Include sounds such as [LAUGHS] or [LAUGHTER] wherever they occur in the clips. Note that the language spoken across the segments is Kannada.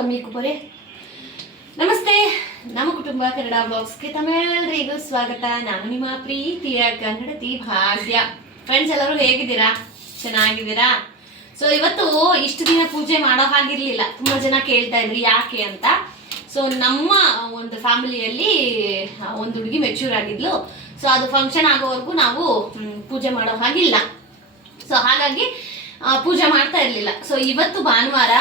ಕಮ್ಮಿ ಕುಪರಿ ನಮಸ್ತೆ, ನಮ್ಮ ಕುಟುಂಬ ಕನ್ನಡ ಬ್ಲಾಗ್ಸ್ಗೆ ತಮ್ಮೆಲ್ಲರಿಗೂ ಸ್ವಾಗತ. ನಾನು ನಿಮ್ಮ ಪ್ರೀತಿಯ ಕನ್ನಡತಿ ಭಾಗ್ಯ. ಫ್ರೆಂಡ್ಸ್ ಎಲ್ಲರೂ ಹೇಗಿದ್ದೀರಾ? ಚೆನ್ನಾಗಿದ್ದೀರಾ? ಸೊ ಇವತ್ತು ಇಷ್ಟು ದಿನ ಪೂಜೆ ಮಾಡೋ ಹಾಗಿರ್ಲಿಲ್ಲ. ತುಂಬಾ ಜನ ಕೇಳ್ತಾ ಇದ್ರಿ, ಯಾಕೆ ಅಂತ. ಸೊ ನಮ್ಮ ಒಂದು ಫ್ಯಾಮಿಲಿಯಲ್ಲಿ ಒಂದು ಹುಡುಗಿ ಮೆಚ್ಯೂರ್ ಆಗಿದ್ಲು. ಸೊ ಅದು ಫಂಕ್ಷನ್ ಆಗೋವರೆಗೂ ನಾವು ಪೂಜೆ ಮಾಡೋ ಹಾಗಿಲ್ಲ. ಸೊ ಹಾಗಾಗಿ ಪೂಜೆ ಮಾಡ್ತಾ ಇರ್ಲಿಲ್ಲ. ಸೊ ಇವತ್ತು ಭಾನುವಾರ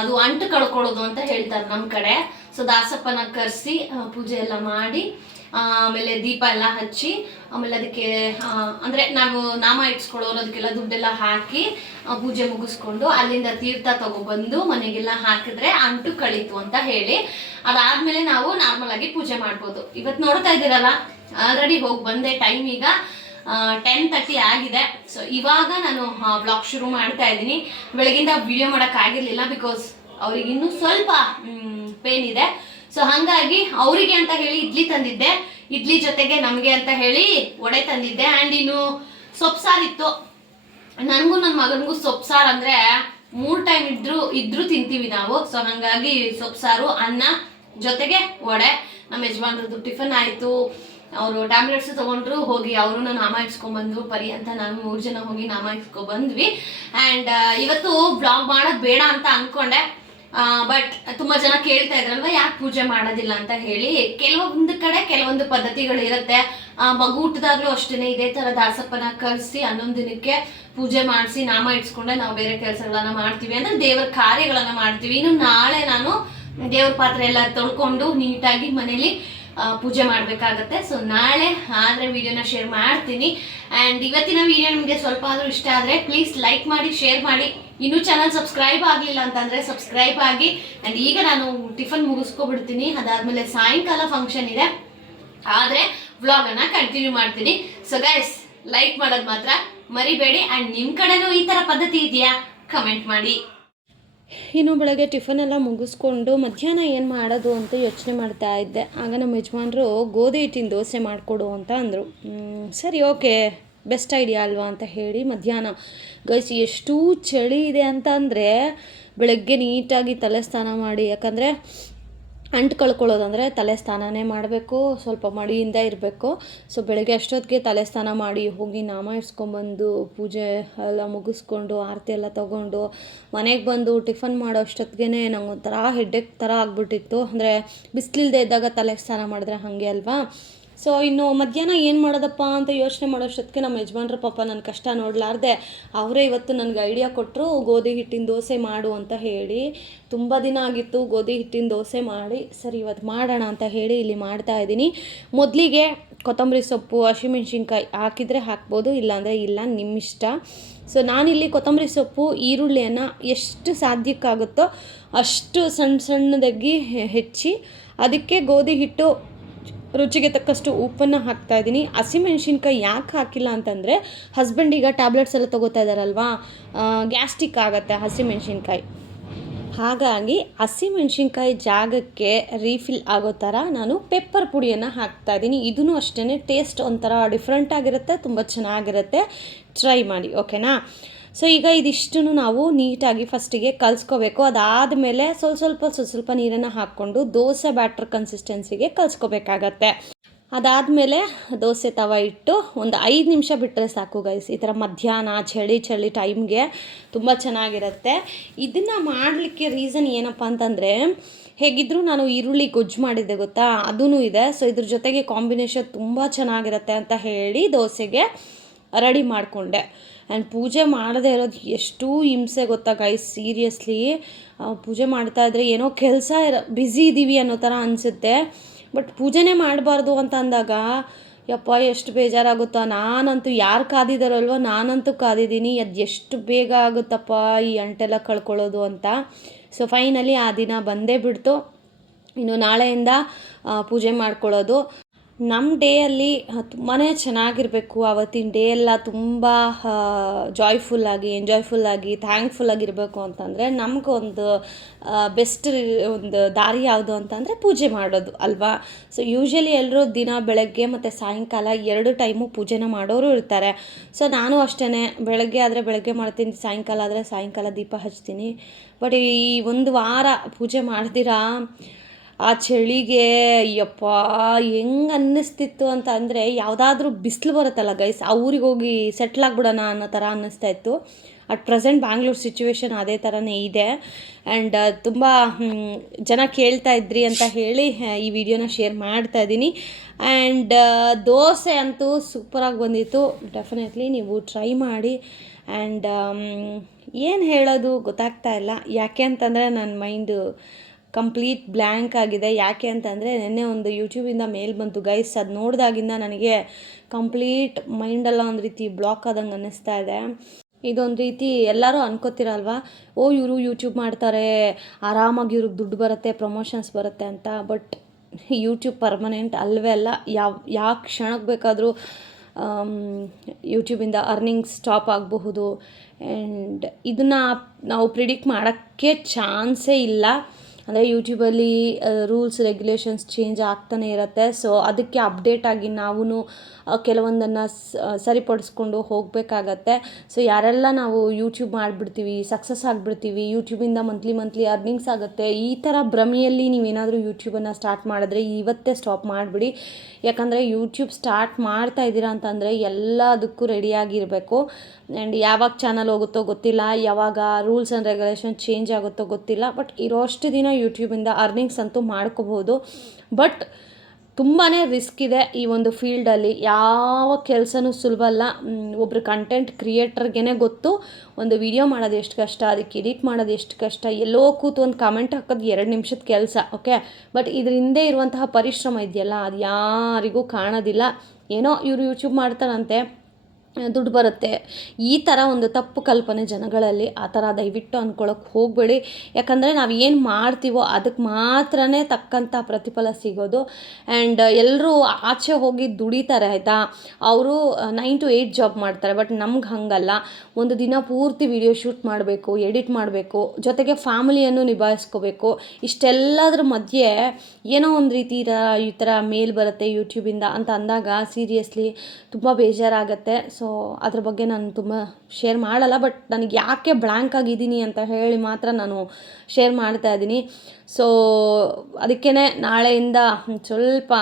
ಅದು ಅಂಟು ಕಳ್ಕೊಳ್ಳೋದು ಅಂತ ಹೇಳ್ತಾರೆ ನಮ್ಮ ಕಡೆ. ಸೊ ದಾಸಪ್ಪನ ಕರೆಸಿ ಪೂಜೆ ಎಲ್ಲ ಮಾಡಿ ಆಮೇಲೆ ದೀಪ ಎಲ್ಲ ಹಚ್ಚಿ, ಆಮೇಲೆ ಅದಕ್ಕೆ ಅಂದರೆ ನಾವು ನಾಮ ಇಟ್ಸ್ಕೊಳ್ಳೋರು, ಅದಕ್ಕೆಲ್ಲ ದುಡ್ಡೆಲ್ಲ ಹಾಕಿ ಪೂಜೆ ಮುಗಿಸ್ಕೊಂಡು ಅಲ್ಲಿಂದ ತೀರ್ಥ ತಗೊಬಂದು ಮನೆಗೆಲ್ಲ ಹಾಕಿದ್ರೆ ಅಂಟು ಕಳೀತು ಅಂತ ಹೇಳಿ, ಅದಾದ್ಮೇಲೆ ನಾವು ನಾರ್ಮಲ್ ಆಗಿ ಪೂಜೆ ಮಾಡ್ಬೋದು. ಇವತ್ತು ನೋಡ್ತಾ ಇದ್ದೀರಲ್ಲ ಆಲ್ರೆಡಿ ಹೋಗಿ ಬಂದೆ ಟೈಮ್ ಈಗ. ಟೆನ್ ತರ್ಟಿ ಆಗಿದೆ. ಸೊ ಇವಾಗ ನಾನು ಬ್ಲಾಗ್ ಶುರು ಮಾಡ್ತಾ ಇದ್ದೀನಿ. ಬೆಳಗಿಂದ ವಿಡಿಯೋ ಮಾಡೋಕ್ಕಾಗಿರಲಿಲ್ಲ ಬಿಕಾಸ್ ಅವ್ರಿಗೆ ಇನ್ನೂ ಸ್ವಲ್ಪ ಪೇನ್ ಇದೆ. ಸೊ ಹಂಗಾಗಿ ಅವರಿಗೆ ಅಂತ ಹೇಳಿ ಇಡ್ಲಿ ತಂದಿದ್ದೆ. ಇಡ್ಲಿ ಜೊತೆಗೆ ನಮಗೆ ಅಂತ ಹೇಳಿ ವಡೆ ತಂದಿದ್ದೆ. ಆ್ಯಂಡ್ ಇನ್ನು ಸೊಪ್ಪು ಸಾರಿತ್ತು ನನಗೂ ನನ್ನ ಮಗನಿಗೂ ಸೊಪ್ಪು ಸಾರು ಅಂದ್ರೆ ಮೂರು ಟೈಮ್ ಇದ್ರು ಇದ್ರು ತಿಂತೀವಿ ನಾವು. ಸೊ ಹಂಗಾಗಿ ಸೊಪ್ಪು ಸಾರು, ಅನ್ನ ಜೊತೆಗೆ ವಡೆ. ನಮ್ಮ ಯಜಮಾನ್ರದ್ದು ಟಿಫನ್ ಆಯ್ತು. ಅವರು ಟ್ಯಾಬ್ಲೆಟ್ಸ್ ತಗೊಂಡ್ರು, ಹೋಗಿ ಅವರು ನಾಮ ಇಟ್ಸ್ಕೊಂಡ್ಬಂದ್ರು, ಪರಿ ಅಂತ ನಾನು ಮೂರು ಜನ ಹೋಗಿ ನಾಮ ಇಟ್ಸ್ಕೊಂಡ್ ಬಂದ್ವಿ ಆ್ಯಂಡ್ ಇವತ್ತು ಬ್ಲಾಗ್ ಮಾಡೋದು ಬೇಡ ಅಂತ ಅನ್ಕೊಂಡೆ. ಬಟ್ ತುಂಬಾ ಜನ ಕೇಳ್ತಾ ಇದ್ರಲ್ವ, ಯಾಕೆ ಪೂಜೆ ಮಾಡೋದಿಲ್ಲ ಅಂತ ಹೇಳಿ. ಕೆಲವೊಂದು ಕಡೆ ಕೆಲವೊಂದು ಪದ್ಧತಿಗಳು ಇರುತ್ತೆ. ಮಗು ಹುಟ್ಟಿದಾಗ್ಲೂ ಅಷ್ಟೇನೆ ಇದೇ ತರ ದಾಸಪ್ಪನ ಕರೆಸಿ ಹನ್ನೊಂದು ದಿನಕ್ಕೆ ಪೂಜೆ ಮಾಡಿಸಿ ನಾಮ ಇಟ್ಸ್ಕೊಂಡೆ. ನಾವು ಬೇರೆ ಕೆಲಸಗಳನ್ನ ಮಾಡ್ತೀವಿ ಅಂದ್ರೆ ದೇವರ ಕಾರ್ಯಗಳನ್ನ ಮಾಡ್ತೀವಿ. ಇನ್ನು ನಾಳೆ ನಾನು ದೇವ್ರ ಪಾತ್ರೆ ಎಲ್ಲ ತೊಳ್ಕೊಂಡು ನೀಟಾಗಿ ಮನೇಲಿ ಪೂಜೆ ಮಾಡಬೇಕಾಗತ್ತೆ. ಸೊ ನಾಳೆ ಆದರೆ ವಿಡಿಯೋನ ಶೇರ್ ಮಾಡ್ತೀನಿ. ಆ್ಯಂಡ್ ಇವತ್ತಿನ ವಿಡಿಯೋ ನಿಮಗೆ ಸ್ವಲ್ಪ ಆದರೂ ಇಷ್ಟ ಆದರೆ ಪ್ಲೀಸ್ ಲೈಕ್ ಮಾಡಿ ಶೇರ್ ಮಾಡಿ. ಇನ್ನೂ ಚಾನಲ್ ಸಬ್ಸ್ಕ್ರೈಬ್ ಆಗಲಿಲ್ಲ ಅಂತಂದರೆ ಸಬ್ಸ್ಕ್ರೈಬ್ ಆಗಿ. ಆ್ಯಂಡ್ ಈಗ ನಾನು ಟಿಫನ್ ಮುಗಿಸ್ಕೊಬಿಡ್ತೀನಿ. ಅದಾದಮೇಲೆ ಸಾಯಂಕಾಲ ಫಂಕ್ಷನ್ ಇದೆ. ಆದರೆ ವ್ಲಾಗನ್ನು ಕಂಟಿನ್ಯೂ ಮಾಡ್ತೀನಿ. ಸೊ ಗೈಸ್ ಲೈಕ್ ಮಾಡೋದು ಮಾತ್ರ ಮರಿಬೇಡಿ. ಆ್ಯಂಡ್ ನಿಮ್ಮ ಕಡೆನೂ ಈ ಥರ ಪದ್ಧತಿ ಇದೆಯಾ? ಕಮೆಂಟ್ ಮಾಡಿ. ಇನ್ನು ಬೆಳಗ್ಗೆ ಟಿಫನ್ ಎಲ್ಲ ಮುಗಿಸ್ಕೊಂಡು ಮಧ್ಯಾಹ್ನ ಏನು ಮಾಡೋದು ಅಂತ ಯೋಚನೆ ಮಾಡ್ತಾ ಇದ್ದೆ. ಆಗ ನಮ್ಮ ಯಜಮಾನರು ಗೋಧಿ ಹಿಟ್ಟಿನ ದೋಸೆ ಮಾಡಿಕೊಡು ಅಂತ ಅಂದರು. ಸರಿ, ಓಕೆ, ಬೆಸ್ಟ್ ಐಡಿಯಾ ಅಲ್ವಾ ಅಂತ ಹೇಳಿ ಮಧ್ಯಾಹ್ನ ಗೈಸ್ ಎಷ್ಟು ಚಳಿ ಇದೆ ಅಂತ ಅಂದರೆ ಬೆಳಗ್ಗೆ ನೀಟಾಗಿ ತಲೆ ಸ್ನಾನ ಮಾಡಿ, ಯಾಕಂದರೆ ಅಂಟು ಕಳ್ಕೊಳ್ಳೋದಂದರೆ ತಲೆ ಸ್ನಾನನೇ ಮಾಡಬೇಕು, ಸ್ವಲ್ಪ ಮಡಿಯಿಂದ ಇರಬೇಕು. ಸೊ ಬೆಳಗ್ಗೆ ಅಷ್ಟೊತ್ತಿಗೆ ತಲೆ ಸ್ನಾನ ಮಾಡಿ ಹೋಗಿ ನಾಮ ಇಡ್ಸ್ಕೊಂಬಂದು, ಪೂಜೆ ಎಲ್ಲ ಮುಗಿಸ್ಕೊಂಡು, ಆರತಿ ಎಲ್ಲ ತೊಗೊಂಡು ಮನೆಗೆ ಬಂದು ಟಿಫನ್ ಮಾಡೋ ಅಷ್ಟೊತ್ತಿಗೆ ನಂಗೆ ಒಂಥರ ಹೆಡ್ಡೇಕ್ ಥರ ಆಗಿಬಿಟ್ಟಿತ್ತು. ಅಂದರೆ ಬಿಸಿಲಿಲ್ದೇ ಇದ್ದಾಗ ತಲೆಗೆ ಸ್ನಾನ ಮಾಡಿದ್ರೆ ಹಾಗೆ ಅಲ್ವಾ? ಸೊ ಇನ್ನು ಮಧ್ಯಾಹ್ನ ಏನು ಮಾಡೋದಪ್ಪ ಅಂತ ಯೋಚನೆ ಮಾಡೋಷ್ಟೊತ್ತಿಗೆ ನಮ್ಮ ಯಜಮಾನ್ರ ಪಾಪ ನನ್ನ ಕಷ್ಟ ನೋಡಲಾರ್ದೆ, ಅವರೇ ಇವತ್ತು ನನಗೆ ಐಡಿಯಾ ಕೊಟ್ಟರು ಗೋಧಿ ಹಿಟ್ಟಿನ ದೋಸೆ ಮಾಡು ಅಂತ ಹೇಳಿ, ತುಂಬ ದಿನ ಆಗಿತ್ತು ಗೋಧಿ ಹಿಟ್ಟಿನ ದೋಸೆ ಮಾಡಿ, ಸರಿ ಇವತ್ತು ಮಾಡೋಣ ಅಂತ ಹೇಳಿ ಇಲ್ಲಿ ಮಾಡ್ತಾ ಇದ್ದೀನಿ. ಮೊದಲಿಗೆ ಕೊತ್ತಂಬರಿ ಸೊಪ್ಪು, ಹಸಿಮೆಣ್ಸಿನ್ಕಾಯಿ ಹಾಕಿದರೆ ಹಾಕ್ಬೋದು, ಇಲ್ಲಾಂದರೆ ಇಲ್ಲ ನಿಮ್ಮ ಇಷ್ಟ ಸೊ ನಾನಿಲ್ಲಿ ಕೊತ್ತಂಬರಿ ಸೊಪ್ಪು, ಈರುಳ್ಳಿಯನ್ನು ಎಷ್ಟು ಸಾಧ್ಯಕ್ಕಾಗುತ್ತೋ ಅಷ್ಟು ಸಣ್ಣ ಸಣ್ಣದಾಗಿ ಹೆಚ್ಚಿ, ಅದಕ್ಕೆ ಗೋಧಿ ಹಿಟ್ಟು ರುಚಿಗೆ ತಕ್ಕಷ್ಟು ಉಪ್ಪನ್ನು ಹಾಕ್ತಾ ಇದ್ದೀನಿ. ಹಸಿಮೆಣ್ಸಿನ್ಕಾಯಿ ಯಾಕೆ ಹಾಕಿಲ್ಲ ಅಂತಂದರೆ ಹಸ್ಬೆಂಡ್ ಈಗ ಟ್ಯಾಬ್ಲೆಟ್ಸ್ ಎಲ್ಲ ತೊಗೋತಾ ಇದ್ದಾರಲ್ವಾ ಗ್ಯಾಸ್ಟಿಕ್ ಆಗುತ್ತೆ ಹಸಿಮೆಣ್ಸಿನ್ಕಾಯಿ ಹಾಗಾಗಿ ಹಸಿಮೆಣ್ಸಿನ್ಕಾಯಿ ಜಾಗಕ್ಕೆ ರೀಫಿಲ್ ಆಗೋ ಥರ ನಾನು ಪೆಪ್ಪರ್ ಪುಡಿಯನ್ನು ಹಾಕ್ತಾ ಇದ್ದೀನಿ. ಇದೂ ಅಷ್ಟೇ ಟೇಸ್ಟ್ ಒಂಥರ ಡಿಫ್ರೆಂಟಾಗಿರುತ್ತೆ ತುಂಬ ಚೆನ್ನಾಗಿರುತ್ತೆ. ಟ್ರೈ ಮಾಡಿ ಓಕೆನಾ ಸೊ ಈಗ ಇದಿಷ್ಟನ್ನು ನಾವು ನೀಟಾಗಿ ಫಸ್ಟಿಗೆ ಅದಾದ ಅದಾದಮೇಲೆ ಸ್ವಲ್ಪ ಸ್ವಲ್ಪ ಸ್ವಲ್ಪ ಸ್ವಲ್ಪ ನೀರನ್ನು ಹಾಕ್ಕೊಂಡು ದೋಸೆ ಬ್ಯಾಟ್ರ್ ಕನ್ಸಿಸ್ಟೆನ್ಸಿಗೆ ಕಲಿಸ್ಕೋಬೇಕಾಗತ್ತೆ. ಅದಾದಮೇಲೆ ದೋಸೆ ತವ ಇಟ್ಟು ಒಂದು ಐದು ನಿಮಿಷ ಬಿಟ್ಟರೆ ಸಾಕು ಗೈಸ್ ಈ ಥರ ಮಧ್ಯಾಹ್ನ, ಚಳಿ ಚಳಿ ಟೈಮ್ಗೆ ತುಂಬ ಚೆನ್ನಾಗಿರುತ್ತೆ. ಇದನ್ನು ಮಾಡಲಿಕ್ಕೆ ರೀಸನ್ ಏನಪ್ಪ ಅಂತಂದರೆ ಹೇಗಿದ್ದರೂ ನಾನು ಈರುಳ್ಳಿ ಗೊಜ್ಜು ಮಾಡಿದ್ದೆ ಗೊತ್ತಾ? ಅದೂ ಇದೆ. ಸೊ ಇದ್ರ ಜೊತೆಗೆ ಕಾಂಬಿನೇಷನ್ ತುಂಬ ಚೆನ್ನಾಗಿರುತ್ತೆ ಅಂತ ಹೇಳಿ ದೋಸೆಗೆ ರೆಡಿ ಮಾಡಿಕೊಂಡೆ. ಆ್ಯಂಡ್ ಪೂಜೆ ಮಾಡದೇ ಇರೋದು ಎಷ್ಟು ಹಿಂಸೆ ಗೊತ್ತಾ ಗೈಸ್ ಸೀರಿಯಸ್ಲಿ ಪೂಜೆ ಮಾಡ್ತಾ ಇದ್ರೆ ಏನೋ ಕೆಲಸ ಇರೋ ಬ್ಯುಸಿ ಇದ್ದೀವಿ ಅನ್ನೋ ಥರ ಅನಿಸುತ್ತೆ. ಬಟ್ ಪೂಜೆನೇ ಮಾಡಬಾರ್ದು ಅಂತ ಅಂದಾಗ, ಯಪ್ಪ, ಎಷ್ಟು ಬೇಜಾರಾಗುತ್ತಾ? ನಾನಂತೂ ಯಾರು ಕಾದಿದಾರಲ್ವ ನಾನಂತೂ ಕಾದಿದ್ದೀನಿ. ಅದು ಎಷ್ಟು ಬೇಗ ಆಗುತ್ತಪ್ಪ ಈ ಅಂಟೆಲ್ಲ ಕಳ್ಕೊಳ್ಳೋದು ಅಂತ. ಸೊ ಫೈನಲಿ ಆ ದಿನ ಬಂದೇ ಬಿಡ್ತು. ಇನ್ನು ನಾಳೆಯಿಂದ ಪೂಜೆ ಮಾಡ್ಕೊಳ್ಳೋದು. ನಮ್ಮ ಡೇಯಲ್ಲಿ ತುಂಬಾ ಚೆನ್ನಾಗಿರಬೇಕು. ಆವತ್ತಿನ ಡೇ ಎಲ್ಲ ತುಂಬ ಜಾಯ್ಫುಲ್ಲಾಗಿ ಎಂಜಾಯ್ಫುಲ್ಲಾಗಿ ಥ್ಯಾಂಕ್ಫುಲ್ಲಾಗಿರಬೇಕು ಅಂತಂದರೆ ನಮಗೊಂದು ಬೆಸ್ಟ್ ಒಂದು ದಾರಿ ಯಾವುದು ಅಂತಂದರೆ ಪೂಜೆ ಮಾಡೋದು, ಅಲ್ವಾ? ಸೊ ಯೂಶ್ವಲಿ ಎಲ್ಲರೂ ದಿನ ಬೆಳಗ್ಗೆ ಮತ್ತು ಸಾಯಂಕಾಲ ಎರಡು ಟೈಮು ಪೂಜೆನ ಮಾಡೋರು ಇರ್ತಾರೆ. ಸೊ ನಾನು ಅಷ್ಟೇ ಬೆಳಗ್ಗೆ ಆದರೆ ಬೆಳಗ್ಗೆ ಮಾಡ್ತೀನಿ, ಸಾಯಂಕಾಲ ಆದರೆ ಸಾಯಂಕಾಲ ದೀಪ ಹಚ್ತೀನಿ. ಬಟ್ ಈ ಒಂದು ವಾರ ಪೂಜೆ ಮಾಡ್ದಿರಾ ಆ ಚಳಿಗೆ ಅಯ್ಯಪ್ಪ, ಹೆಂಗೆ ಅನ್ನಿಸ್ತಿತ್ತು ಅಂತ ಅಂದರೆ ಯಾವುದಾದ್ರೂ ಬಿಸಿಲು ಬರುತ್ತಲ್ಲ ಗೈಸ್ ಆ ಊರಿಗೆ ಹೋಗಿ ಸೆಟ್ಲ್ ಆಗ್ಬಿಡೋಣ ಅನ್ನೋ ಥರ ಅನ್ನಿಸ್ತಾ ಇತ್ತು. ಅಟ್ ಪ್ರೆಸೆಂಟ್ ಬ್ಯಾಂಗ್ಳೂರ್ ಸಿಚುವೇಶನ್ ಅದೇ ಥರನೇ ಇದೆ. ಆ್ಯಂಡ್ ತುಂಬ ಜನ ಕೇಳ್ತಾ ಇದ್ರಿ ಅಂತ ಹೇಳಿ ಈ ವಿಡಿಯೋನ ಶೇರ್ ಮಾಡ್ತಾ ಇದ್ದೀನಿ. ಆ್ಯಂಡ್ ದೋಸೆ ಅಂತೂ ಸೂಪರಾಗಿ ಬಂದಿತ್ತು. ಡೆಫಿನೆಟ್ಲಿ ನೀವು ಟ್ರೈ ಮಾಡಿ. ಆ್ಯಂಡ್ ಏನು ಹೇಳೋದು ಗೊತ್ತಾಗ್ತಾ ಇಲ್ಲ. ಯಾಕೆ ಅಂತಂದರೆ ನನ್ನ ಮೈಂಡು ಕಂಪ್ಲೀಟ್ ಬ್ಲ್ಯಾಂಕ್ ಆಗಿದೆ. ಯಾಕೆ ಅಂತಂದರೆ ನಿನ್ನೆ ಒಂದು ಯೂಟ್ಯೂಬಿಂದ ಮೇಲ್ ಬಂತು. ಗೈಸ್ ಅದು ನೋಡಿದಾಗಿಂದ ನನಗೆ ಕಂಪ್ಲೀಟ್ ಮೈಂಡೆಲ್ಲ ಒಂದು ರೀತಿ ಬ್ಲಾಕ್ ಆದಂಗೆ ಅನ್ನಿಸ್ತಾ ಇದೆ. ಇದೊಂದು ರೀತಿ ಎಲ್ಲರೂ ಅನ್ಕೋತಿರಲ್ವಾ? ಓ, ಇವರು ಯೂಟ್ಯೂಬ್ ಮಾಡ್ತಾರೆ. ಆರಾಮಾಗಿ ಇವ್ರಿಗೆ ದುಡ್ಡು ಬರುತ್ತೆ ಪ್ರಮೋಷನ್ಸ್ ಬರುತ್ತೆ ಅಂತ. ಬಟ್ ಯೂಟ್ಯೂಬ್ ಪರ್ಮನೆಂಟ್ ಅಲ್ಲವೇ ಅಲ್ಲ. ಯಾವ ಯಾವ ಕ್ಷಣಕ್ಕೆ ಬೇಕಾದರೂ ಯೂಟ್ಯೂಬಿಂದ ಅರ್ನಿಂಗ್ ಸ್ಟಾಪ್ ಆಗಬಹುದು. ಆ್ಯಂಡ್ ಇದನ್ನು ನಾವು ಪ್ರಿಡಿಕ್ಟ್ ಮಾಡೋಕ್ಕೆ ಚಾನ್ಸೇ ಇಲ್ಲ. ಅಂದರೆ ಯೂಟ್ಯೂಬಲ್ಲಿ ರೂಲ್ಸ್ ರೆಗ್ಯುಲೇಷನ್ಸ್ ಚೇಂಜ್ ಆಗ್ತಾನೆ ಇರುತ್ತೆ. ಸೊ ಅದಕ್ಕೆ ಅಪ್ಡೇಟ್ ಆಗಿ ನಾವು ಕೆಲವೊಂದನ್ನು ಸರಿಪಡಿಸ್ಕೊಂಡು ಹೋಗಬೇಕಾಗತ್ತೆ. ಸೊ ಯಾರೆಲ್ಲ ನಾವು ಯೂಟ್ಯೂಬ್ ಮಾಡಿಬಿಡ್ತೀವಿ ಸಕ್ಸಸ್ ಆಗಿಬಿಡ್ತೀವಿ ಯೂಟ್ಯೂಬಿಂದ ಮಂತ್ಲಿ ಮಂತ್ಲಿ ಅರ್ನಿಂಗ್ಸ್ ಆಗುತ್ತೆ, ಈ ಥರ ಭ್ರಮೆಯಲ್ಲಿ ನೀವೇನಾದರೂ ಯೂಟ್ಯೂಬನ್ನು ಸ್ಟಾರ್ಟ್ ಮಾಡಿದ್ರೆ ಇವತ್ತೇ ಸ್ಟಾಪ್ ಮಾಡಿಬಿಡಿ. ಯಾಕಂದರೆ ಯೂಟ್ಯೂಬ್ ಸ್ಟಾರ್ಟ್ ಮಾಡ್ತಾ ಇದ್ದೀರಾ ಅಂತಂದರೆ ಎಲ್ಲದಕ್ಕೂ ರೆಡಿಯಾಗಿರಬೇಕು ಆ್ಯಂಡ್ ಯಾವಾಗ ಚಾನಲ್ ಹೋಗುತ್ತೋ ಗೊತ್ತಿಲ್ಲ, ಯಾವಾಗ ರೂಲ್ಸ್ ಆ್ಯಂಡ್ ರೆಗ್ಯುಲೇಷನ್ ಚೇಂಜ್ ಆಗುತ್ತೋ ಗೊತ್ತಿಲ್ಲ. ಬಟ್ ಇರೋಷ್ಟು ದಿನ ಯೂಟ್ಯೂಬಿಂದ ಅರ್ನಿಂಗ್ಸ್ ಅಂತೂ ಮಾಡ್ಕೋಬೋದು. ಬಟ್ ತುಂಬಾ ರಿಸ್ಕ್ ಇದೆ ಈ ಒಂದು ಫೀಲ್ಡಲ್ಲಿ ಯಾವ ಕೆಲಸನೂ ಸುಲಭ ಅಲ್ಲ. ಒಬ್ಬರು ಕಂಟೆಂಟ್ ಕ್ರಿಯೇಟರ್ಗೆ ಗೊತ್ತು ಒಂದು ವಿಡಿಯೋ ಮಾಡೋದು ಎಷ್ಟು ಕಷ್ಟ, ಅದಕ್ಕೆ ಎಡಿಟ್ ಮಾಡೋದು ಎಷ್ಟು ಕಷ್ಟ. ಎಲ್ಲೋ ಕೂತು ಒಂದು ಕಮೆಂಟ್ ಹಾಕೋದು ಎರಡು ನಿಮಿಷದ ಕೆಲಸ ಓಕೆ ಬಟ್ ಇದ್ರ ಹಿಂದೆ ಇರುವಂತಹ ಪರಿಶ್ರಮ ಇದೆಯಲ್ಲ, ಅದು ಯಾರಿಗೂ ಕಾಣೋದಿಲ್ಲ. ಏನೋ ಇವರು ಯೂಟ್ಯೂಬ್ ಮಾಡ್ತಾರಂತೆ. ದುಡ್ಡು ಬರುತ್ತೆ. ಈ ಥರ ಒಂದು ತಪ್ಪು ಕಲ್ಪನೆ ಜನಗಳಲ್ಲಿ ಆ ಥರ ದಯವಿಟ್ಟು ಅಂದ್ಕೊಳ್ಳೋಕೆ ಹೋಗಬೇಡಿ. ಯಾಕಂದರೆ ನಾವು ಏನು ಮಾಡ್ತೀವೋ ಅದಕ್ಕೆ ಮಾತ್ರನೇ ತಕ್ಕಂಥ ಪ್ರತಿಫಲ ಸಿಗೋದು. ಆ್ಯಂಡ್ ಎಲ್ಲರೂ ಆಚೆ ಹೋಗಿ ದುಡಿತಾರೆ, ಆಯಿತಾ? ಅವರು ನೈನ್ ಟು ಏಯ್ಟ್ ಜಾಬ್ ಮಾಡ್ತಾರೆ, ಬಟ್ ನಮ್ಗೆ ಹಾಗಲ್ಲ. ಒಂದು ದಿನ ಪೂರ್ತಿ ವಿಡಿಯೋ ಶೂಟ್ ಮಾಡಬೇಕು, ಎಡಿಟ್ ಮಾಡಬೇಕು, ಜೊತೆಗೆ ಫ್ಯಾಮಿಲಿಯನ್ನು ನಿಭಾಯಿಸ್ಕೋಬೇಕು. ಇಷ್ಟೆಲ್ಲದ್ರ ಮಧ್ಯೆ ಏನೋ ಒಂದು ರೀತಿ ಈ ಥರ ಈ ಥರ ಮೇಲ್ ಬರುತ್ತೆ ಯೂಟ್ಯೂಬಿಂದ ಅಂತ ಅಂದಾಗ ಸೀರಿಯಸ್ಲಿ ತುಂಬ ಬೇಜಾರಾಗುತ್ತೆ. ಸೊ ಅದ್ರ ಬಗ್ಗೆ ನಾನು ತುಂಬ ಶೇರ್ ಮಾಡಲ್ಲ ಬಟ್ ನನಗೆ ಯಾಕೆ ಬ್ಲ್ಯಾಂಕ್ ಆಗಿದ್ದೀನಿ ಅಂತ ಹೇಳಿ ಮಾತ್ರ ನಾನು ಶೇರ್ ಮಾಡ್ತಾ ಇದ್ದೀನಿ. ಸೊ ಅದಕ್ಕೇ ನಾಳೆಯಿಂದ ಸ್ವಲ್ಪ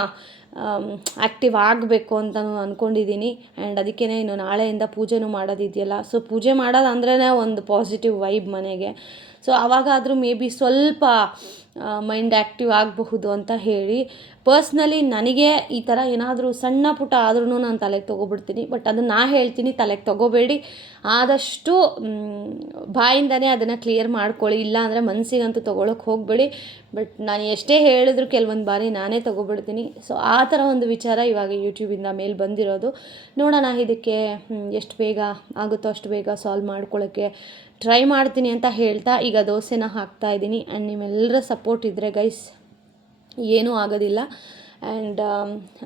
ಆ್ಯಕ್ಟಿವ್ ಆಗಬೇಕು ಅಂತಲೂ ಅಂದ್ಕೊಂಡಿದ್ದೀನಿ ಆ್ಯಂಡ್ ಅದಕ್ಕೇ ಇನ್ನು ನಾಳೆಯಿಂದ ಪೂಜೆನೂ ಮಾಡೋದಿದೆಯಲ್ಲ. ಸೊ ಪೂಜೆ ಮಾಡೋದು ಅಂದ್ರೇ ಒಂದು ಪಾಸಿಟಿವ್ ವೈಬ್ ಮನೆಗೆ. ಸೊ ಆವಾಗಾದರೂ ಮೇ ಬಿ ಸ್ವಲ್ಪ ಮೈಂಡ್ ಆ್ಯಕ್ಟಿವ್ ಆಗಬಹುದು ಅಂತ ಹೇಳಿ. ಪರ್ಸ್ನಲಿ ನನಗೆ ಈ ಥರ ಏನಾದರೂ ಸಣ್ಣ ಪುಟ್ಟ ಆದ್ರೂ ನಾನು ತಲೆಗೆ ತೊಗೊಬಿಡ್ತೀನಿ. ಬಟ್ ಅದನ್ನು ನಾ ಹೇಳ್ತೀನಿ, ತಲೆಗೆ ತೊಗೋಬೇಡಿ. ಆದಷ್ಟು ಬಾಯಿಂದನೇ ಅದನ್ನು ಕ್ಲಿಯರ್ ಮಾಡ್ಕೊಳ್ಳಿ. ಇಲ್ಲ ಅಂದರೆ ಮನಸ್ಸಿಗಂತೂ ತೊಗೊಳಕ್ಕೆ ಹೋಗಬೇಡಿ. ಬಟ್ ನಾನು ಎಷ್ಟೇ ಹೇಳಿದ್ರು ಕೆಲವೊಂದು ಬಾರಿ ನಾನೇ ತೊಗೊಬಿಡ್ತೀನಿ. ಸೊ ಆ ಥರ ಒಂದು ವಿಚಾರ ಇವಾಗ ಯೂಟ್ಯೂಬಿಂದ ಮೇಲೆ ಬಂದಿರೋದು. ನೋಡೋಣ ಇದಕ್ಕೆ ಎಷ್ಟು ಬೇಗ ಆಗುತ್ತೋ ಅಷ್ಟು ಬೇಗ ಸಾಲ್ವ್ ಮಾಡ್ಕೊಳ್ಳೋಕ್ಕೆ ಟ್ರೈ ಮಾಡ್ತೀನಿ ಅಂತ ಹೇಳ್ತಾ ಈಗ ದೋಸೆನ ಹಾಕ್ತಾ ಇದ್ದೀನಿ. ಆ್ಯಂಡ್ ನಿಮ್ಮೆಲ್ಲರ ಸಪೋರ್ಟ್ ಇದ್ದರೆ ಗೈಸ್ ಏನೂ ಆಗೋದಿಲ್ಲ. ಆ್ಯಂಡ್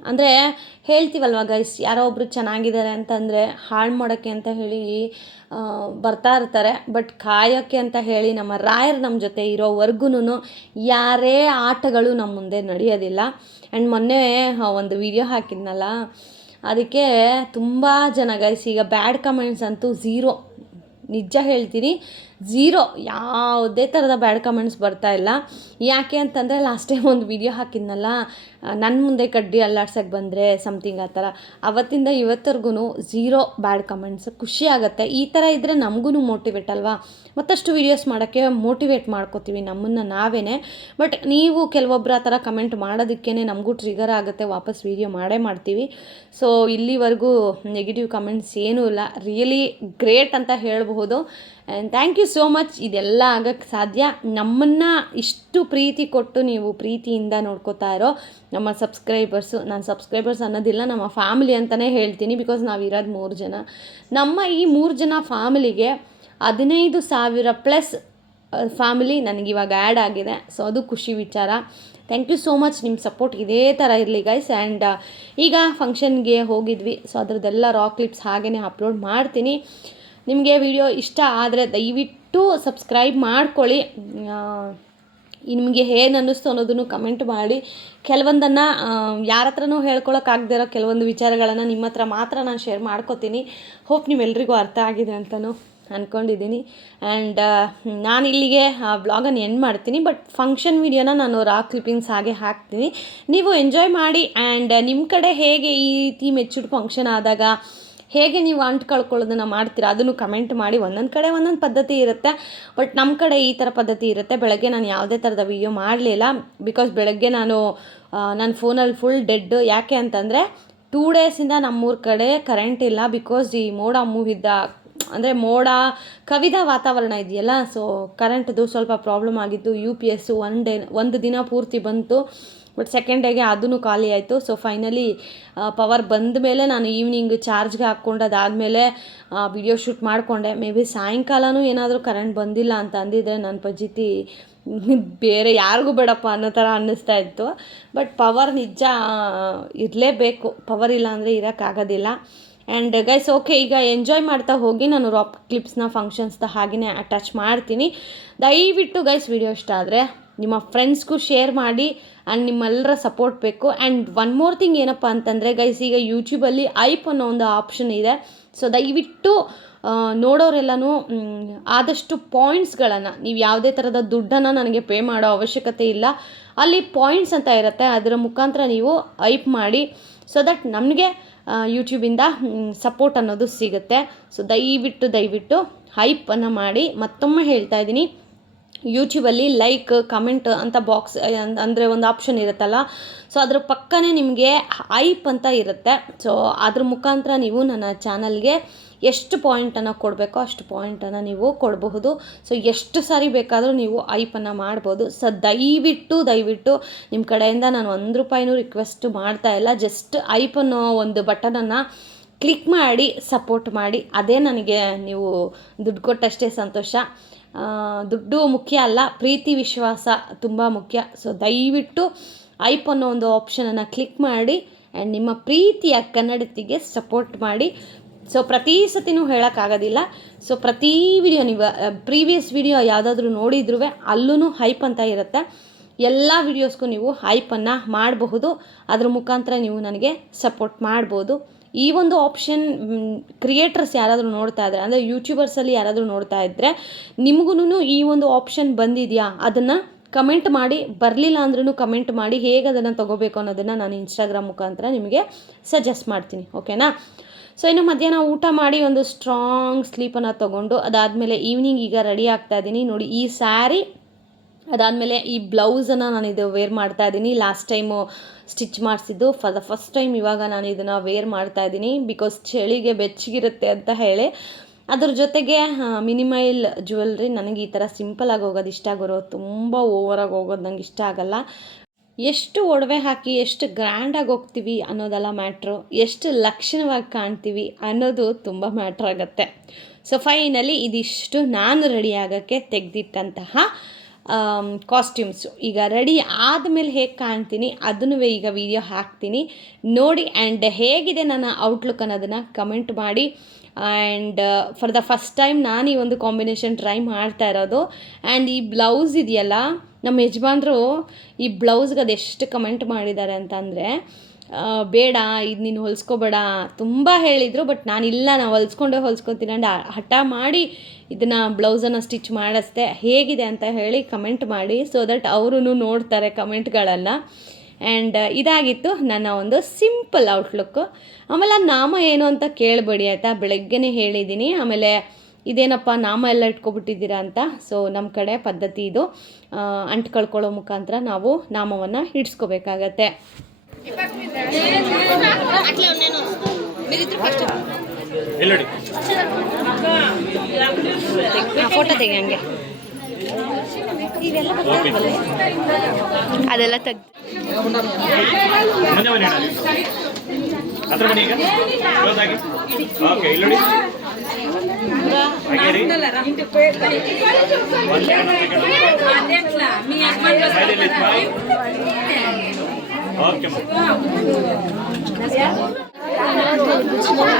ಅಂದರೆ ಹೇಳ್ತೀವಲ್ವ ಗೈಸ್ ಯಾರೋ ಒಬ್ರು ಚೆನ್ನಾಗಿದ್ದಾರೆ ಅಂತಂದರೆ ಹಾಳು ಮಾಡೋಕ್ಕೆ ಅಂತ ಹೇಳಿ ಬರ್ತಾ ಇರ್ತಾರೆ. ಬಟ್ ಕಾಯೋಕ್ಕೆ ಅಂತ ಹೇಳಿ ನಮ್ಮ ರಾಯರು ನಮ್ಮ ಜೊತೆ ಇರೋವರೆಗೂ ಯಾರೇ ಆಟಗಳು ನಮ್ಮ ಮುಂದೆ ನಡೆಯೋದಿಲ್ಲ. ಆ್ಯಂಡ್ ಮೊನ್ನೆ ಒಂದು ವಿಡಿಯೋ ಹಾಕಿದ್ನಲ್ಲ, ಅದಕ್ಕೆ ತುಂಬ ಜನ ಗೈಸ್ ಈಗ ಬ್ಯಾಡ್ ಕಮೆಂಟ್ಸ್ ಅಂತೂ ಝೀರೋ ನಿಜ ಹೇಳ್ತೀನಿ ಝೀರೋ ಯಾವುದೇ ಥರದ ಬ್ಯಾಡ್ ಕಮೆಂಟ್ಸ್ ಬರ್ತಾ ಇಲ್ಲ. ಯಾಕೆ ಅಂತಂದರೆ ಲಾಸ್ಟ್ ಟೈಮ್ ಒಂದು ವಿಡಿಯೋ ಹಾಕಿದ್ನಲ್ಲ ನನ್ನ ಮುಂದೆ ಕಡ್ಡಿ ಅಲ್ಲಾಡ್ಸಕ್ಕೆ ಬಂದರೆ ಸಮ್ಥಿಂಗ್ ಆ ಥರ. ಅವತ್ತಿಂದ ಇವತ್ತರ್ಗು ಝೀರೋ ಬ್ಯಾಡ್ ಕಮೆಂಟ್ಸ್ ಖುಷಿ ಆಗುತ್ತೆ. ಈ ಥರ ಇದ್ದರೆ ನಮಗೂ ಮೋಟಿವೇಟ್ ಅಲ್ವಾ? ಮತ್ತಷ್ಟು ವೀಡಿಯೋಸ್ ಮಾಡೋಕ್ಕೆ ಮೋಟಿವೇಟ್ ಮಾಡ್ಕೋತೀವಿ ನಮ್ಮನ್ನು ನಾವೇ ಬಟ್ ನೀವು ಕೆಲವೊಬ್ಬರು ಆ ಥರ ಕಮೆಂಟ್ ಮಾಡೋದಕ್ಕೇ ನಮಗೂ ಟ್ರಿಗರ್ ಆಗುತ್ತೆ, ವಾಪಸ್ ವೀಡಿಯೋ ಮಾಡೇ ಮಾಡ್ತೀವಿ. ಸೊ ಇಲ್ಲಿವರೆಗೂ ನೆಗೆಟಿವ್ ಕಮೆಂಟ್ಸ್ ಏನೂ ಇಲ್ಲ. ರಿಯಲಿ ಗ್ರೇಟ್ ಅಂತ ಹೇಳಬಹುದು and thank you so much ಇದೆಲ್ಲ ಆಗೋಕ್ಕೆ ಸಾಧ್ಯ. ನಮ್ಮನ್ನು ಇಷ್ಟು ಪ್ರೀತಿ ಕೊಟ್ಟು ನೀವು ಪ್ರೀತಿಯಿಂದ ನೋಡ್ಕೋತಾ ಇರೋ ನಮ್ಮ ಸಬ್ಸ್ಕ್ರೈಬರ್ಸು ನಾನು ಸಬ್ಸ್ಕ್ರೈಬರ್ಸ್ ಅನ್ನೋದಿಲ್ಲ, ನಮ್ಮ ಫ್ಯಾಮಿಲಿ ಅಂತಲೇ ಹೇಳ್ತೀನಿ. ಬಿಕಾಸ್ ನಾವು ಇರೋದು ಮೂರು ಜನ. ನಮ್ಮ ಈ ಮೂರು ಜನ ಫ್ಯಾಮಿಲಿಗೆ ಹದಿನೈದು ಸಾವಿರ ಪ್ಲಸ್ ಫ್ಯಾಮಿಲಿ ನನಗೆ ಇವಾಗ ಆ್ಯಡ್ ಆಗಿದೆ. ಸೊ ಅದು ಖುಷಿ ವಿಚಾರ. ಥ್ಯಾಂಕ್ ಯು ಸೋ ಮಚ್ ನಿಮ್ಮ ಸಪೋರ್ಟ್ ಇದೇ ಥರ ಇರಲಿ ಗೈಸ್ ಆ್ಯಂಡ್ ಈಗ ಫಂಕ್ಷನ್ಗೆ ಹೋಗಿದ್ವಿ. ಸೊ ಅದರದ್ದೆಲ್ಲ ರಾಕ್ ಕ್ಲಿಪ್ಸ್ ಹಾಗೇ ಅಪ್ಲೋಡ್ ಮಾಡ್ತೀನಿ. ನಿಮಗೆ ವಿಡಿಯೋ ಇಷ್ಟ ಆದರೆ ದಯವಿಟ್ಟು ಸಬ್ಸ್ಕ್ರೈಬ್ ಮಾಡ್ಕೊಳ್ಳಿ. ನಿಮಗೆ ಏನು ಅನ್ನಿಸ್ತು ಅನ್ನೋದನ್ನು ಕಮೆಂಟ್ ಮಾಡಿ. ಕೆಲವೊಂದನ್ನು ಯಾರ ಹತ್ರನೂ ಹೇಳ್ಕೊಳಕ್ಕಾಗದೇ ಇರೋ ಕೆಲವೊಂದು ವಿಚಾರಗಳನ್ನು ನಿಮ್ಮ ಹತ್ರ ಮಾತ್ರ ನಾನು ಶೇರ್ ಮಾಡ್ಕೋತೀನಿ. ಹೋಪ್ ನೀವೆಲ್ರಿಗೂ ಅರ್ಥ ಆಗಿದೆ ಅಂತಲೂ ಅಂದ್ಕೊಂಡಿದ್ದೀನಿ ಆ್ಯಂಡ್ ನಾನು ಇಲ್ಲಿಗೆ, ಆ ವ್ಲಾಗನ್ನು ಎಂಡ್ ಮಾಡ್ತೀನಿ. ಬಟ್ ಫಂಕ್ಷನ್ ವೀಡಿಯೋನ ನಾನು ರಾ ಕ್ಲಿಪ್ಪಿಂಗ್ಸ್ ಹಾಗೆ ಹಾಕ್ತೀನಿ. ನೀವು ಎಂಜಾಯ್ ಮಾಡಿ. ಆ್ಯಂಡ್ ನಿಮ್ಮ ಕಡೆ ಹೇಗೆ ಈ ರೀತಿ ಮೆಚ್ಯೂರ್ಡ್ ಫಂಕ್ಷನ್ ಆದಾಗ ಹೇಗೆ ನೀವು ಅಂಟ್ಕೊಳ್ಕೊಳ್ಳೋದನ್ನ ಮಾಡ್ತೀರಾ ಅದನ್ನು ಕಮೆಂಟ್ ಮಾಡಿ. ಒಂದೊಂದು ಕಡೆ ಒಂದೊಂದು ಪದ್ಧತಿ ಇರುತ್ತೆ. ಬಟ್ ನಮ್ಮ ಕಡೆ ಈ ಥರ ಪದ್ಧತಿ ಇರುತ್ತೆ. ಬೆಳಗ್ಗೆ ನಾನು ಯಾವುದೇ ಥರದ ವಿಡಿಯೋ ಮಾಡಲಿಲ್ಲ. ಬಿಕಾಸ್ ಬೆಳಗ್ಗೆ ನಾನು ನನ್ನ ಫೋನಲ್ಲಿ ಫುಲ್ ಡೆಡ್ ಯಾಕೆ ಅಂತಂದರೆ ಟೂ ಡೇಸಿಂದ ನಮ್ಮೂರ ಕಡೆ ಕರೆಂಟ್ ಇಲ್ಲ. ಬಿಕಾಸ್ ಈ ಮೋಡ ಮೂವಿದ್ದ ಅಂದರೆ ಮೋಡ ಕವಿದ ವಾತಾವರಣ ಇದೆಯಲ್ಲ ಸೊ ಕರೆಂಟ್ದು ಸ್ವಲ್ಪ ಪ್ರಾಬ್ಲಮ್ ಆಗಿತ್ತು. U P S one day ಒಂದು ದಿನ ಪೂರ್ತಿ ಬಂತು. ಬಟ್ ಸೆಕೆಂಡ್ ಡೇಗೆ ಅದೂ ಖಾಲಿ ಆಯಿತು. ಸೊ ಫೈನಲಿ ಪವರ್ ಬಂದ ಮೇಲೆ ನಾನು ಈವ್ನಿಂಗ್ ಚಾರ್ಜ್ಗೆ ಹಾಕ್ಕೊಂಡು ಅದಾದಮೇಲೆ ವಿಡಿಯೋ ಶೂಟ್ ಮಾಡಿಕೊಂಡೆ. ಮೇ ಬಿ ಸಾಯಂಕಾಲನೂ ಏನಾದರೂ ಕರೆಂಟ್ ಬಂದಿಲ್ಲ ಅಂತ ಅಂದಿದ್ದರೆ ನನ್ನ ಪಜಿತಿ ಬೇರೆ ಯಾರಿಗೂ ಬೇಡಪ್ಪ ಅನ್ನೋ ಥರ ಅನ್ನಿಸ್ತಾ ಇತ್ತು. ಬಟ್ ಪವರ್ ನಿಜ ಇರಲೇಬೇಕು. ಪವರ್ ಇಲ್ಲ ಅಂದರೆ ಇರೋಕ್ಕಾಗೋದಿಲ್ಲ ಆ್ಯಂಡ್ ಗೈಸ್ ಓಕೆ ಈಗ ಎಂಜಾಯ್ ಮಾಡ್ತಾ ಹೋಗಿ ನಾನು ರಾಪ್ ಕ್ಲಿಪ್ಸ್ನ ಫಂಕ್ಷನ್ಸ್ನ ಹಾಗೆಯೇ ಅಟ್ಯಾಚ್ ಮಾಡ್ತೀನಿ. ದಯವಿಟ್ಟು ಗೈಸ್ ವಿಡಿಯೋ ಇಷ್ಟ ಆದರೆ ನಿಮ್ಮ ಫ್ರೆಂಡ್ಸ್ಗೂ ಶೇರ್ ಮಾಡಿ ಆ್ಯಂಡ್ ನಿಮ್ಮೆಲ್ಲರ ಸಪೋರ್ಟ್ ಬೇಕು. ಆ್ಯಂಡ್ ಒನ್ ಮೋರ್ ಥಿಂಗ್ ಏನಪ್ಪ ಅಂತಂದರೆ ಗೈಸ್ ಈಗ ಯೂಟ್ಯೂಬಲ್ಲಿ ಐಪ್ ಅನ್ನೋ ಒಂದು ಆಪ್ಷನ್ ಇದೆ. ಸೊ ದಯವಿಟ್ಟು ನೋಡೋರೆಲ್ಲನೂ ಆದಷ್ಟು ಪಾಯಿಂಟ್ಸ್ಗಳನ್ನು ನೀವು ಯಾವುದೇ ಥರದ ದುಡ್ಡನ್ನು ನನಗೆ ಪೇ ಮಾಡೋ ಅವಶ್ಯಕತೆ ಇಲ್ಲ. ಅಲ್ಲಿ ಪಾಯಿಂಟ್ಸ್ ಅಂತ ಇರುತ್ತೆ, ಅದರ ಮುಖಾಂತರ ನೀವು ಐಪ್ ಮಾಡಿ ಸೊ ದಟ್ ನಮಗೆ ಯೂಟ್ಯೂಬಿಂದ ಸಪೋರ್ಟ್ ಅನ್ನೋದು ಸಿಗುತ್ತೆ. ಸೊ ದಯವಿಟ್ಟು ದಯವಿಟ್ಟು ಹೈಪನ್ನು ಮಾಡಿ. ಮತ್ತೊಮ್ಮೆ ಹೇಳ್ತಾ ಇದ್ದೀನಿ ಯೂಟ್ಯೂಬಲ್ಲಿ ಲೈಕ್ ಕಮೆಂಟ್ ಅಂತ ಬಾಕ್ಸ್ ಅಂದರೆ ಒಂದು ಆಪ್ಷನ್ ಇರುತ್ತಲ್ಲ. ಸೊ ಅದ್ರ ಪಕ್ಕನೇ ನಿಮಗೆ ಐಪ್ ಅಂತ ಇರುತ್ತೆ. ಸೊ ಅದ್ರ ಮುಖಾಂತರ ನೀವು ನನ್ನ ಚಾನಲ್ಗೆ ಎಷ್ಟು ಪಾಯಿಂಟನ್ನು ಕೊಡಬೇಕೋ ಅಷ್ಟು ಪಾಯಿಂಟನ್ನು ನೀವು ಕೊಡಬಹುದು. ಸೊ ಎಷ್ಟು ಸಾರಿ ಬೇಕಾದರೂ ನೀವು ಐಪನ್ನು ಮಾಡ್ಬೋದು. ಸೊ ದಯವಿಟ್ಟು ದಯವಿಟ್ಟು ನಿಮ್ಮ ಕಡೆಯಿಂದ ನಾನು ಒಂದು ರೂಪಾಯಿನೂ ರಿಕ್ವೆಸ್ಟ್ ಮಾಡ್ತಾ ಇಲ್ಲ. ಜಸ್ಟ್ ಐಪನ್ನು ಒಂದು ಬಟನನ್ನು ಕ್ಲಿಕ್ ಮಾಡಿ ಸಪೋರ್ಟ್ ಮಾಡಿ, ಅದೇ ನನಗೆ ನೀವು ದುಡ್ಡು ಕೊಟ್ಟಷ್ಟೇ ಸಂತೋಷ. ದುಡ್ಡು ಮುಖ್ಯ ಅಲ್ಲ, ಪ್ರೀತಿ, ವಿಶ್ವಾಸ ತುಂಬ ಮುಖ್ಯ. ಸೊ ದಯವಿಟ್ಟು ಐಪ್ ಅನ್ನೋ ಒಂದು ಆಪ್ಷನನ್ನು ಕ್ಲಿಕ್ ಮಾಡಿ ಆ್ಯಂಡ್ ನಿಮ್ಮ ಪ್ರೀತಿಯ ಕನ್ನಡತಿಗೆ ಸಪೋರ್ಟ್ ಮಾಡಿ. ಸೊ ಪ್ರತಿ ಸತಿನೂ ಹೇಳೋಕ್ಕಾಗೋದಿಲ್ಲ. ಸೊ ಪ್ರತಿ ವಿಡಿಯೋ ನೀವು ಪ್ರೀವಿಯಸ್ ವಿಡಿಯೋ ಯಾವುದಾದ್ರೂ ನೋಡಿದ್ರೂ ಅಲ್ಲೂ ಹೈಪ್ ಅಂತ ಇರುತ್ತೆ. ಎಲ್ಲ ವಿಡಿಯೋಸ್ಗೂ ನೀವು ಹೈಪನ್ನು ಮಾಡಬಹುದು. ಅದ್ರ ಮುಖಾಂತರ ನೀವು ನನಗೆ ಸಪೋರ್ಟ್ ಮಾಡ್ಬೋದು. ಈ ಒಂದು ಆಪ್ಷನ್ ಕ್ರಿಯೇಟರ್ಸ್ ಯಾರಾದರೂ ನೋಡ್ತಾ ಇದ್ದಾರೆ ಅಂದರೆ ಯೂಟ್ಯೂಬರ್ಸಲ್ಲಿ ಯಾರಾದರೂ ನೋಡ್ತಾ ಇದ್ದರೆ ನಿಮಗೂ ಈ ಒಂದು ಆಪ್ಷನ್ ಬಂದಿದೆಯಾ? ಅದನ್ನು ಕಮೆಂಟ್ ಮಾಡಿ, ಬರಲಿಲ್ಲ ಅಂದ್ರೂ ಕಮೆಂಟ್ ಮಾಡಿ ಹೇಗೆ ಅದನ್ನು ತೊಗೋಬೇಕು ಅನ್ನೋದನ್ನು ನಾನು ಇನ್ಸ್ಟಾಗ್ರಾಮ್ ಮುಖಾಂತರ ನಿಮಗೆ ಸಜೆಸ್ಟ್ ಮಾಡ್ತೀನಿ ಓಕೆನಾ ಸೊ ಇನ್ನು ಮಧ್ಯಾಹ್ನ ಊಟ ಮಾಡಿ ಒಂದು ಸ್ಟ್ರಾಂಗ್ ಸ್ಲೀಪನ್ನು ತೊಗೊಂಡು, ಅದಾದಮೇಲೆ ಈವ್ನಿಂಗ್ ಈಗ ರೆಡಿ ಆಗ್ತಾ ಇದ್ದೀನಿ. ನೋಡಿ, ಈ ಸ್ಯಾರಿ ಅದಾದಮೇಲೆ ಈ ಬ್ಲೌಸನ್ನು ನಾನು ಇದು ವೇರ್ ಮಾಡ್ತಾ ಇದ್ದೀನಿ. ಲಾಸ್ಟ್ ಟೈಮು ಸ್ಟಿಚ್ ಮಾಡಿಸಿದ್ದು. ಫಾರ್ ದ ಫಸ್ಟ್ ಟೈಮ್ ಇವಾಗ ನಾನು ಇದನ್ನು ವೇರ್ ಮಾಡ್ತಾ ಇದ್ದೀನಿ. ಬಿಕಾಸ್ ಚಳಿಗೆ ಬೆಚ್ಚಗಿರುತ್ತೆ ಅಂತ ಹೇಳಿ. ಅದ್ರ ಜೊತೆಗೆ ಮಿನಿಮೈಲ್ ಜ್ಯುವೆಲ್ರಿ ನನಗೆ ಈ ಥರ ಸಿಂಪಲಾಗಿ ಹೋಗೋದು ಇಷ್ಟ ಆಗೋರು ತುಂಬ ಓವರಾಗಿ ಹೋಗೋದು ನಂಗೆ ಇಷ್ಟ ಆಗಲ್ಲ. ಎಷ್ಟು ಒಡವೆ ಹಾಕಿ, ಎಷ್ಟು ಗ್ರ್ಯಾಂಡಾಗಿ ಹೋಗ್ತೀವಿ ಅನ್ನೋದಲ್ಲ ಮ್ಯಾಟ್ರು ಎಷ್ಟು ಲಕ್ಷಣವಾಗಿ ಕಾಣ್ತೀವಿ ಅನ್ನೋದು ತುಂಬ ಮ್ಯಾಟ್ರ್ ಆಗುತ್ತೆ. ಸೊ ಫೈನಲಿ ಇದಿಷ್ಟು ನಾನು ರೆಡಿ ಆಗೋಕ್ಕೆ ತೆಗೆದಿಟ್ಟಂತಹ ಕಾಸ್ಟ್ಯೂಮ್ಸು ಈಗ ರೆಡಿ ಆದಮೇಲೆ ಹೇಗೆ ಕಾಣ್ತೀನಿ ಅದನ್ನು ಈಗ ವಿಡಿಯೋ ಹಾಕ್ತೀನಿ. ನೋಡಿ ಆ್ಯಂಡ್ ಹೇಗಿದೆ ನನ್ನ ಔಟ್ಲುಕ್ ಅನ್ನೋದನ್ನು ಕಮೆಂಟ್ ಮಾಡಿ. And for the first time ನಾನು ಈ ಒಂದು ಕಾಂಬಿನೇಷನ್ ಟ್ರೈ ಮಾಡ್ತಾ ಇರೋದು. ಆ್ಯಂಡ್ ಈ ಬ್ಲೌಸ್ ಇದೆಯಲ್ಲ, ನಮ್ಮ ಯಜಮಾನ್ರು ಈ ಬ್ಲೌಸ್ಗೆ ಅದೆಷ್ಟು ಕಮೆಂಟ್ ಮಾಡಿದ್ದಾರೆ ಅಂತಂದರೆ ಬೇಡ, ಇದು ನೀನು ಹೊಲಿಸ್ಕೋಬೇಡ ತುಂಬ ಹೇಳಿದರು ಬಟ್ ನಾನಿಲ್ಲ, ನಾನು ಹೊಲಿಸ್ಕೊಂಡೇ ಹೊಲ್ಸ್ಕೊತೀನಿ ಅಂಡ್ ಹಠ ಮಾಡಿ ಇದನ್ನು ಬ್ಲೌಸನ್ನು ಸ್ಟಿಚ್ ಮಾಡಿಸ್ದೆ. ಹೇಗಿದೆ ಅಂತ ಹೇಳಿ ಕಮೆಂಟ್ ಮಾಡಿ ಸೊ ದಟ್ ಅವರು ನೋಡ್ತಾರೆ ಕಮೆಂಟ್ಗಳನ್ನು. ಆ್ಯಂಡ್ ಇದಾಗಿತ್ತು ನನ್ನ ಒಂದು ಸಿಂಪಲ್ ಔಟ್ಲುಕ್ಕು ಆಮೇಲೆ ನಾಮ ಏನು ಅಂತ ಕೇಳಬೇಡಿ, ಆಯಿತಾ? ಬೆಳಗ್ಗೆನೇ ಹೇಳಿದ್ದೀನಿ. ಆಮೇಲೆ ಇದೇನಪ್ಪ, ನಾಮ ಎಲ್ಲ ಇಟ್ಕೊಬಿಟ್ಟಿದ್ದೀರಾ ಅಂತ? ಸೊ ನಮ್ಮ ಕಡೆ ಪದ್ಧತಿ ಇದು. ಅಂಟ್ಕಳ್ಕೊಳ್ಳೋ ಅಂಟು ಕಳ್ಕೊಳ್ಳೋ ಮುಖಾಂತರ ನಾವು ನಾಮವನ್ನು ಇಡ್ಸ್ಕೋಬೇಕಾಗತ್ತೆ. ಫೋಟೋ ತೆಗಿ ಹಂಗೆ ಅದೆಲ್ಲ ತೆಗ್ದು ಓಕೆ ಇಲ್ಲಡಿ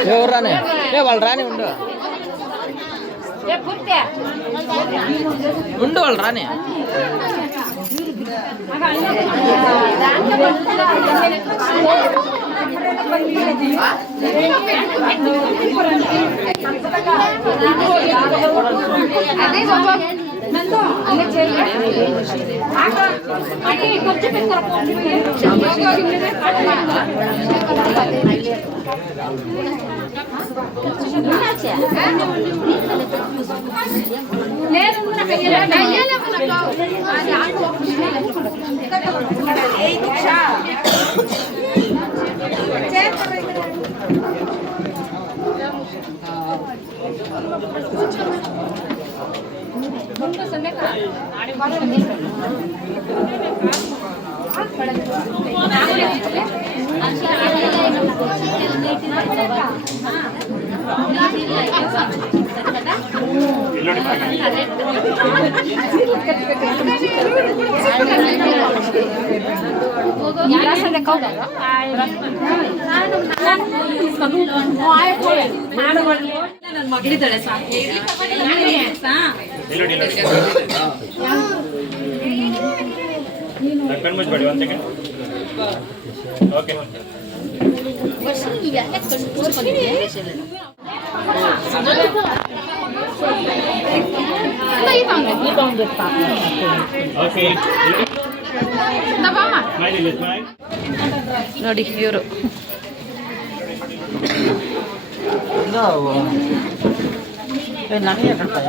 ఎవరు రాని ఏ వాళ్ళు రాని ఉండు ఉండు వాళ్ళు రాని నందు అలా చేయండి ఆట అంటే కొంచెం పెద్ద లేదు ಒಂದು ಸೆಕೆಂಡ್ ಓಕೆ ಓಕೆ ಸ್ಮೈಲ್ ಇಲ್ಲ ಸ್ಮೈಲ್ ನೋಡಿ ಇವರು. ನನಗೆ ಕಟ್ಟಾಯ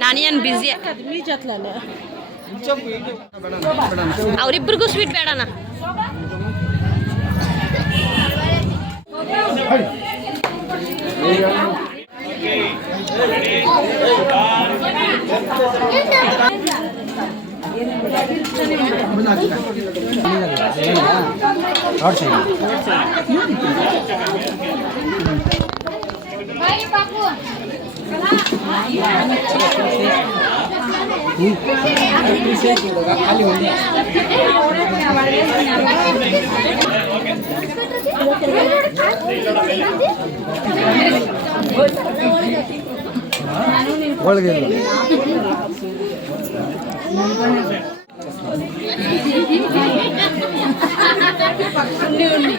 ನಾನೇನು ಬ್ಯುಸಿ ಅವರಿಬ್ಬರಿಗೂ ಸ್ವೀಟ್ ಬೇಡಣ್ಣ ¿Qué es?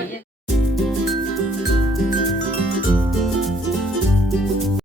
[LAUGHS]